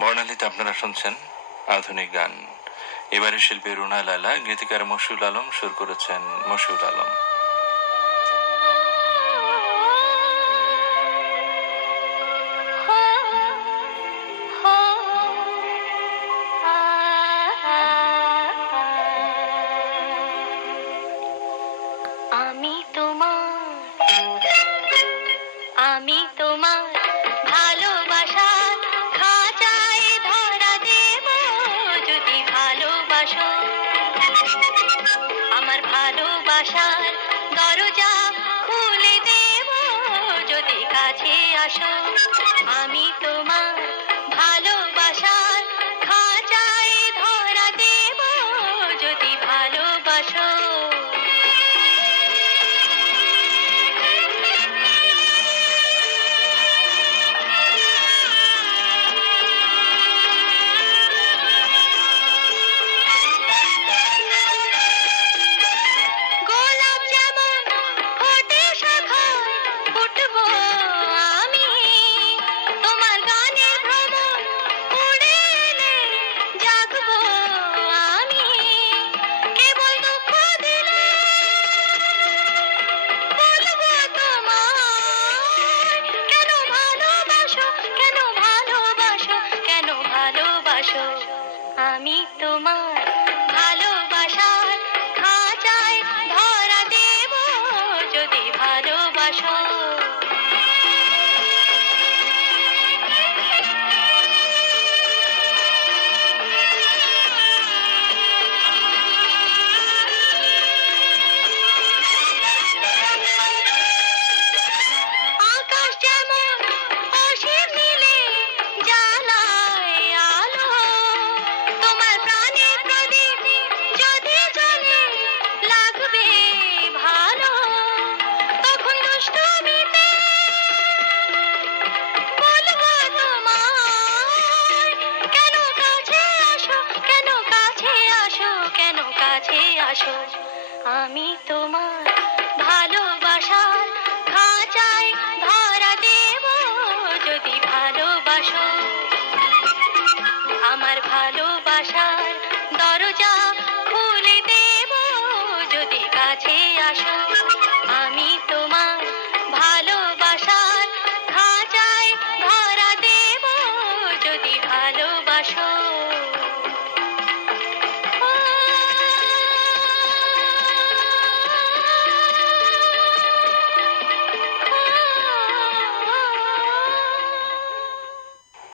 বর্ণালীতে আপনারা শুনছেন আধুনিক গান। এবারে শিল্পী রুনা লালা, গীতিকার মশিউল আলম সুর করেছেন মশিউল আলম। আমি তোমার আমি তোমার ভালোবাসো। আমার ভালোবাসার দরজা খুলে দেব যদি কাছে আসো। আমি তোমার ভালোবাসার খাঁচায় ধরা দেব যদি ভালোবাসো আমি তোমার ভালোবাসার খাঁচায় ধরা দেব যদি ভালোবাসো। আসো আমি তোমার ভালোবাসার খাঁচায় ধরা দেব যদি ভালোবাসো। আমার ভালোবাসার দরজা খুলে দেব যদি কাছে আসো।